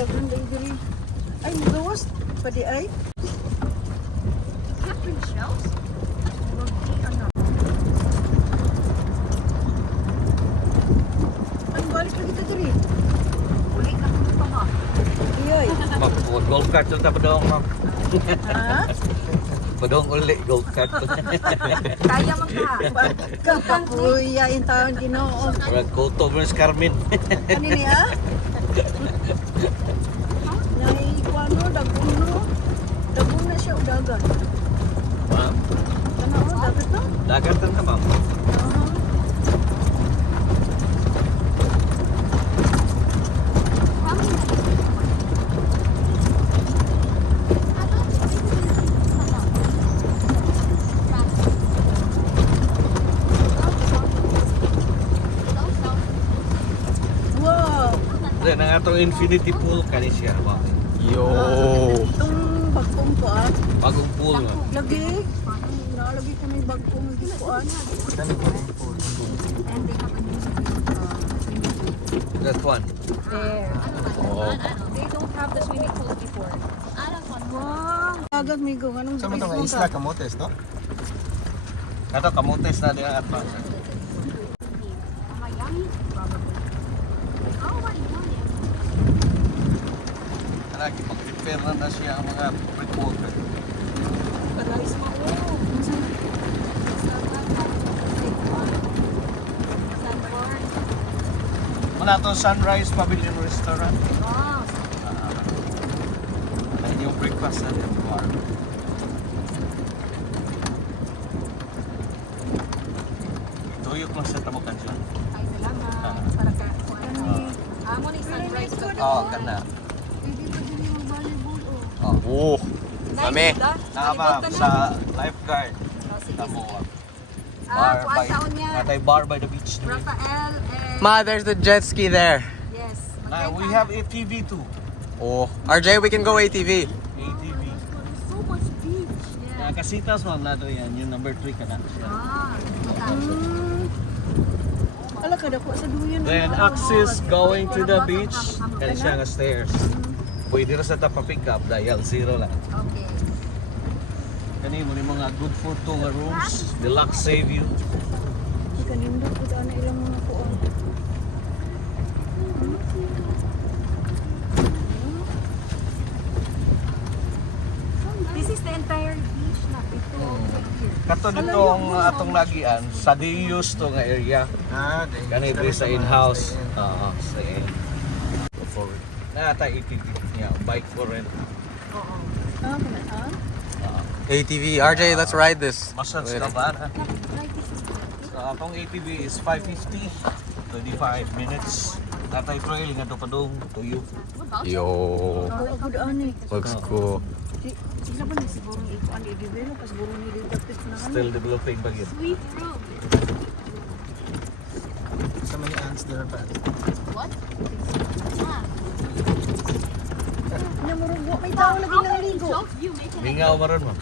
daghan day diri. Ay, gawas pa di ay. Different shells? Wag di ano. Ay, balik lagi ta diri. Uli na kung pa ma. Iyoy. Ma'am, gold card to ta padong, ma'am. Ha? Padong uli, gold card to. Kaya man ka. Kapapuya in taon Ginoo. Murag Coto versus Carmen. Ano niya? Naikuano, daguno. Dagun na siya o dagat. Ma'am, Ano o, dagat na? dagat na, ma'am. Wow! Then, ang atong infinity pool, kani siya, ma'am. Yo. Itong bagkong ko Bagong pool, ma'am. lagi. Nalagi ko may bagkong gikuan. And they have a new That one. there. Oh. They don't have the swimming pool before. Wow! Dagat may go. Anong Sa mga bagkong isla ka? Camotes, no? Ato, kamotes na din ang atlas. Miami? Oh, what Miami? Lagi, mag-prepare na siya ang mga brick walker. Parais mo. Muna to Sunrise Pavilion Restaurant. Wow. Ano yung breakfast natin? Bar. Tuyok lang sa tamukan siya. Ay, salamat. Para ka. Amo ni sunrise to. Oo, kana. Pwede pa din yung volleyball o. Oh. Oh. Kami. Tama, sa lifeguard. Tamo. Bar by, Taon niya. natay bar by the beach. Rafael and... Ma, there's the jet ski there. Yes. We have ATV too. Oh. RJ, we can go ATV. ATV. so much beach. Yeah. Kasitas ma'am na to yan. Yung number 3 ka na siya. Ah, Ala ka dako sa duyan. Then access going to the beach. Kaya siya nga stairs. Pwede rin sa tapa pick up. Dial 0 lang. okay. Kani mo ni mga good food to nga rooms. Deluxe save you. Kanindot ko ana ilang mga kuan. This is the entire beach na ito. Here. Kato ditong atong lagian. Sa Dios to nga area. Ah, Kani diri sa in-house. Oo, sa in. For nata ATV niya. Bike for rent. Oo. Ah, kana ha? ATV. RJ, let's ride this. Massage ka ba? So atong ATV is 550. 25 minutes. Natay trail nga to padung tuyo. Yo. Ako gud ani. Looks cool. Sila ba ni siguro ikuan i-develop pas siguro ni dapat na ano. Still developing pa gyud. Sweet room. So many ants there, but What? Ah. Nya murugo may tao lagi nang ligo. You make it. Mingaw maron mo.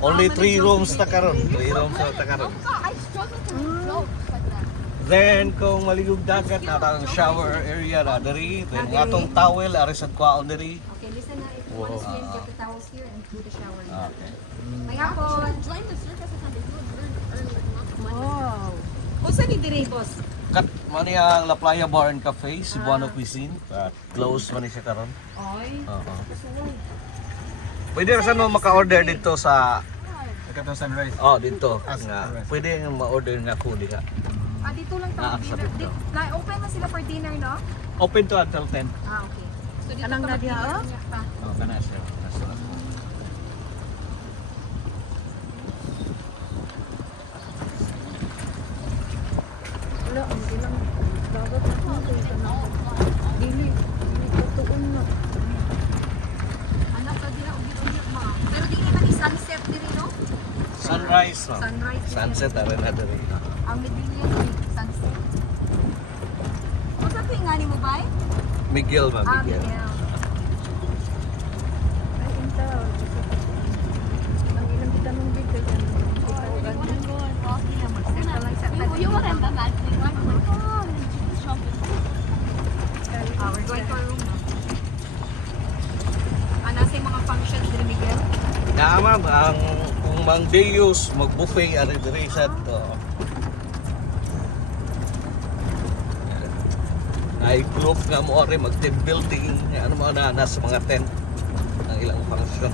Only 3 rooms ta karon. 3 rooms ta karon. I struggle to float like that. Then kung maligog dagat natang shower area na diri, then atong towel ari sa kwaon diri. Okay, listen na. If you want to swim, get the towels here and do the shower. Okay. May hapon. Join the circus at the Wow. Kung saan ni dire, boss? Kat man ang La Playa Bar and Cafe, Cebuano Cuisine. Close man ni siya karon. Oy. Oo. Pwede ra sa mo maka-order dito sa look at the sunrise. dito. Nga pwede nga ma-order nga ko diha. Ah, dito lang tayo sa dinner. dito. Open na sila for dinner, no? Open to until 10. Ah, okay. So dito Anong ka na diha, mag-dinner oh? niya pa. Oh, kana siya. Restaurant. Wala ang ilang dagat na ko kay kanang dili. Tuon na. Anak ka dira ulit ma. Pero di naman ni sunset diri, no? Sunrise. No? Sunrise. diri. Sunset ari na diri. Ang medallion ni sunset. Kung saan tingani mo ba? Miguel ba? Ah, Miguel. Miguel. Ay inta. Ang ilang kita nung big kay kanang You want to we're going for a room now. Naama ang kung mang day use mag-buffet ari diri sa to. Ay group nga mo ari mag-team building ano mo na nasa mga tent ang ilang function.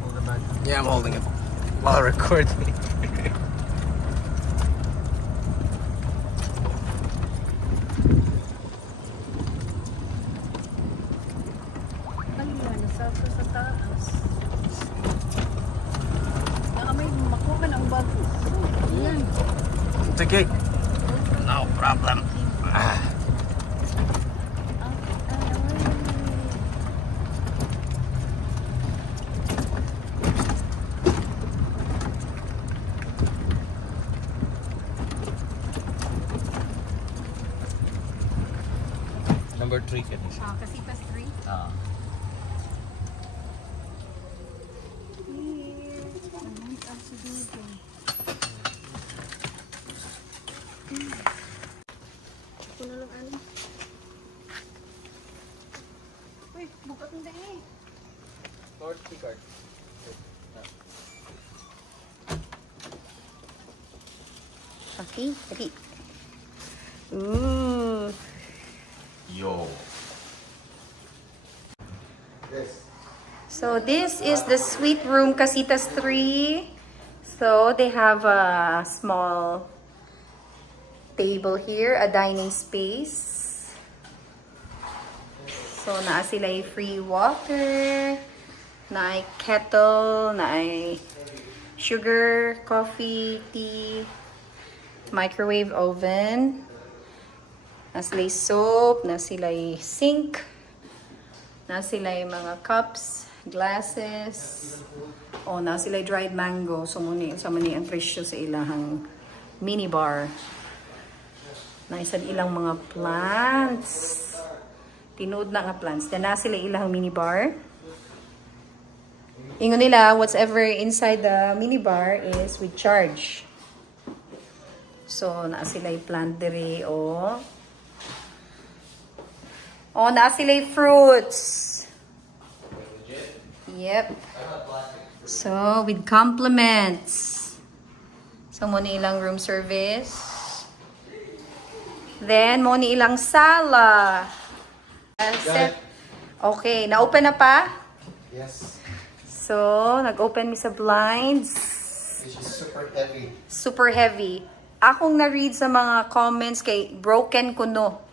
Hold the bag. Yeah, I'm holding it while recording. Ay, yan. Nasa sa taas. May makuha ng bago. Yan. Sige. No problem. Ay. Number 3 ka din siya. Casitas 3. Ah. Ako na lang ano. Uy, bukat ng dahil. Lord card. Okay, ready. Ooh. Yo. So this is the suite room, Casitas 3. So they have a small table here, a dining space. So naa sila ay free water, na ay kettle, na ay sugar, coffee, tea, microwave oven. Na sila'y soap, na sila'y sink, na sila'y mga cups, glasses, o na sila'y dried mango. So muni sa mani ang presyo sa ilahang minibar. Na isa ilang mga plants. Tinuod na nga plants. Then na sila ilahang minibar. Ingon nila, whatever inside the minibar is with charge. So na sila'y plant diri o na sila'y fruits. Yep. So, with compliments. So, muna ilang room service. Then, muna ilang sala. Set. Okay, na-open na pa? Yes. So, nag-open mi sa blinds. This is super heavy. Super heavy. Akong na-read sa mga comments kay broken kuno.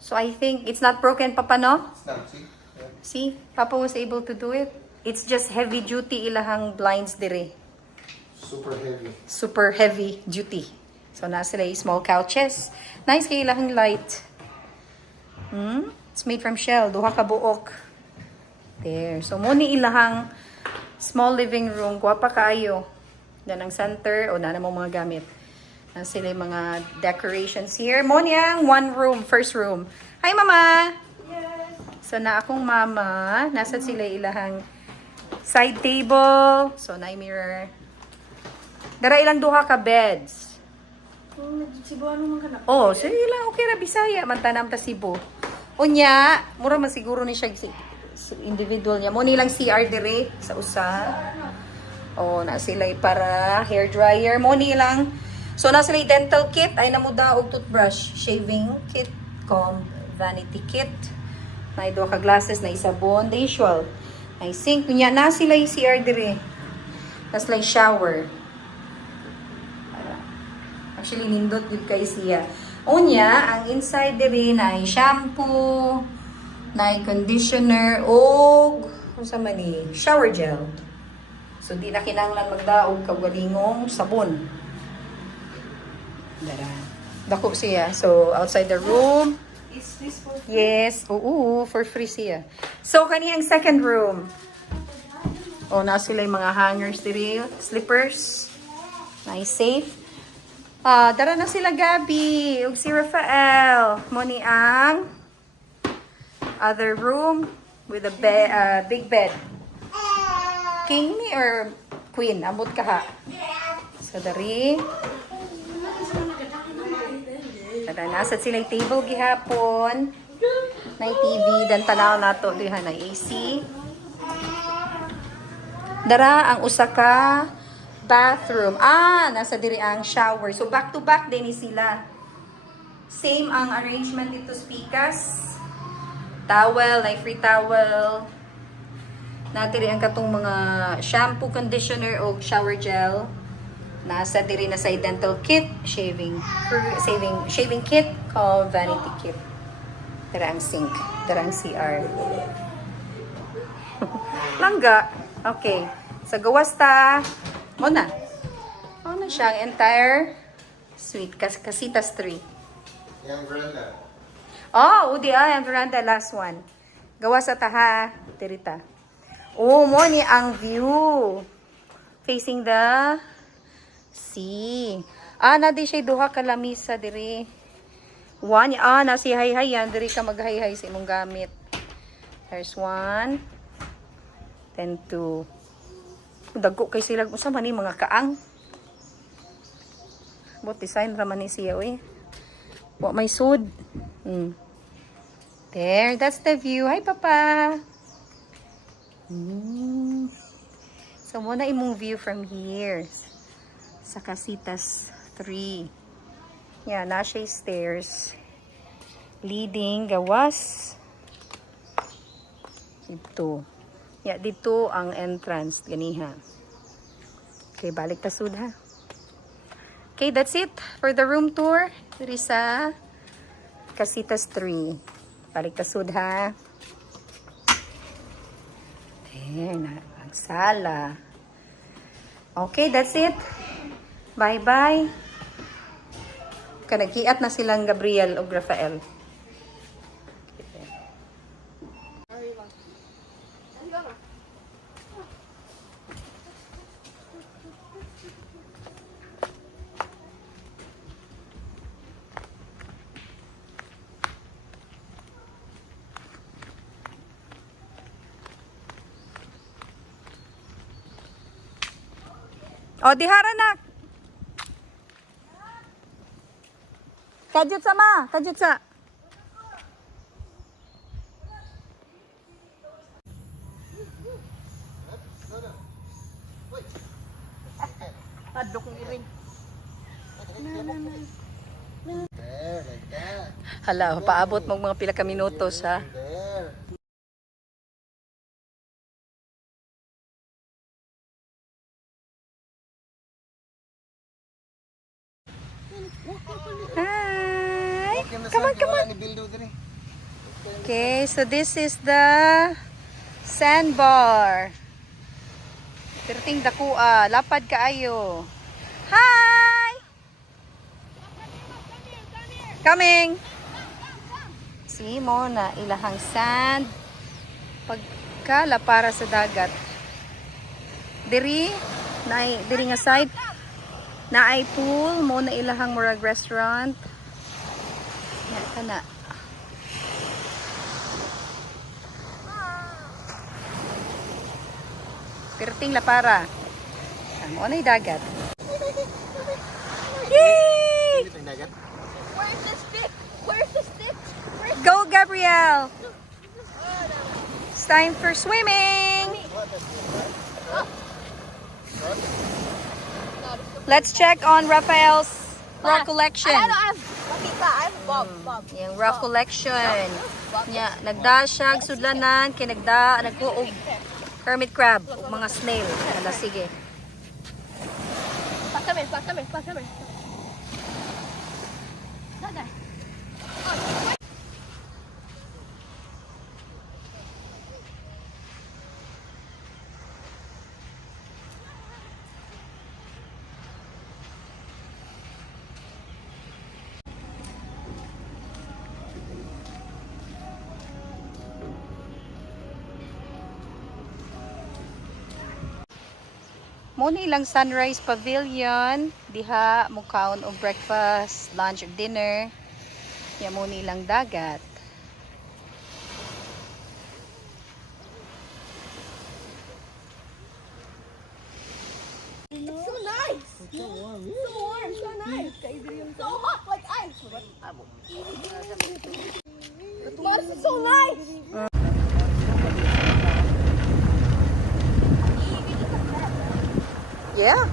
So I think it's not broken, Papa, no? It's not, see? Yeah. See, Papa was able to do it. It's just heavy duty ilahang blinds dire. Super heavy. Super heavy duty. So na sila yung small couches. Nice kay ilahang light. It's made from shell. Duha ka buok. There. So muni ilahang small living room. Guwapa kaayo. Dan ang center o na namang mga gamit. Na sila yung mga decorations here. Moni ang one room, first room. Hi, Mama! Yes! So, na akong mama. Nasa sila ilahang side table. So, na mirror. Dara ilang duha ka beds. Cebu ano man ka na? Oh, so ilang okay ra Bisaya. Mantanam ta Cebu. Unya, mura man siguro ni siya individual niya. Moni lang CR dire sa usa. Oh, na sila para hair dryer. Moni lang. So, nasa sila dental kit, ay namuda og toothbrush, shaving kit, comb, vanity kit, na ido ka glasses, na isabon, the usual. Ay sink, kunya na sila yung CR dire. Nas sila shower. Actually, nindot yun kay siya. Unya, ang inside dire na ay shampoo, na ay conditioner, o sa mani, shower gel. So, di na kinanglan magdaog kagwalingong sabon. Dako siya. So, outside the room. Is this for Yes. Oo, for free siya. So, kaniyang second room. O, na sila yung mga hangers diri. Slippers. Nice, safe. Dara na sila Gabi. Ug si Rafael. Moni ang other room with a big bed. King ni or queen? Amot ka ha. So, dari. Kada nasa sila table gihapon. Na TV dan tanaw nato diha na AC. Dara ang usa ka bathroom. Nasa diri ang shower. So back to back din ni sila. Same ang arrangement dito spikas. Towel, like free towel. Natiri ang katong mga shampoo, conditioner o shower gel. Nasa diri na sa dental kit, shaving kit called vanity kit. Dara ang sink, dara ang CR. Langga. Okay. Sa gawas ta, muna. Ano siya ang entire suite, Casitas 3. Yung veranda. Udi ang veranda, last one. Gawas sa taha, tirita. Mo ni ang view. Facing the sea. Na di siya duha ka lamisa diri. One, na si hay-hay yan. Diri ka mag-hay-hay sa imong gamit. There's one. Then two. Dagko kay sila. Usa man ni mga kaang. Bot design raman ni siya, uy. Wa may sud. There, that's the view. Hi, Papa. So, muna imong view from here. Sa Casitas 3. Yan, nasa stairs. Leading gawas. Dito. Dito ang entrance. Ganiha. Okay, balik ta sud ha. Okay, that's it for the room tour. Dito sa Casitas 3. Balik ta sud ha. There na ang sala. Okay, that's it. Bye-bye. Kanagkiat na silang Gabriel o Rafael. Dihara na. Kajut sama, kajut sa. Adlok ng iring. There, like that. Hala, paabot mo mga pila ka minutos ha. There. Hi. Come on, come on. Okay, so this is the sandbar. Tirting dakua, lapad kaayo. Hi! Coming! See mo na ilahang sand. Pagkala para sa dagat. Diri nga side. Na ay pool mo na ilahang murag restaurant. Yan kana. Pirting la para. Mo na dagat. Yay! Where's the stick? Where's the stick? Go Gabriel. It's time for swimming. Let's check on Rafael's rock collection. I have Bob. Yung rock collection. Nya, nagdasyag sudlanan kay nagkuog hermit crab ug mga snail. Ala sige. Pásame. Dada. Muna ilang Sunrise Pavilion. Diha mukaon og breakfast, lunch ug dinner. Ya muna ilang dagat. It's so nice. warm, so nice. So hot, like ice. Wow, this is so nice. Yeah.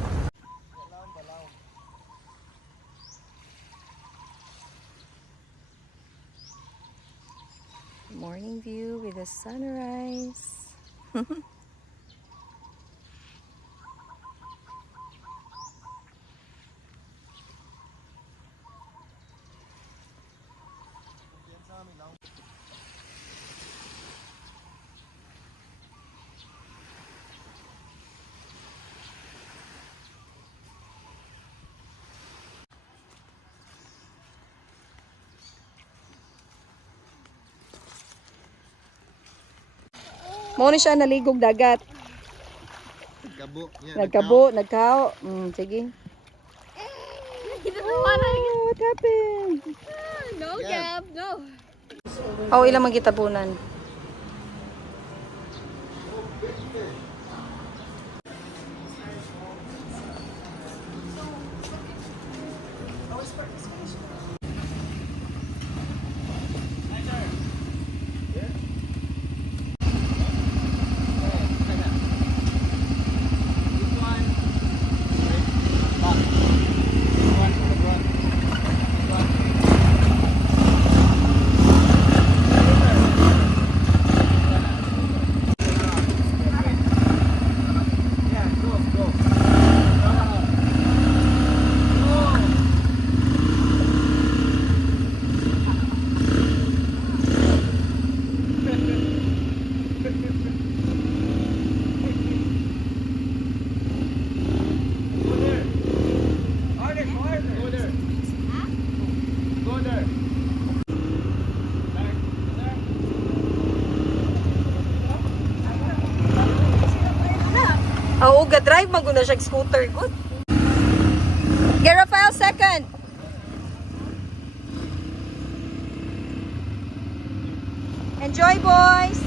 Morning view with the sunrise. Mo ni siya naligog dagat. Nagkabo. Yan, Nagkabo, nagkao. Sige. Oh, What happened? no, Yeah. Gab, no. Oh, ilang magkitabunan. Oo, ga-drive maguna siya scooter. Good. Get Rafael second. Enjoy, boys.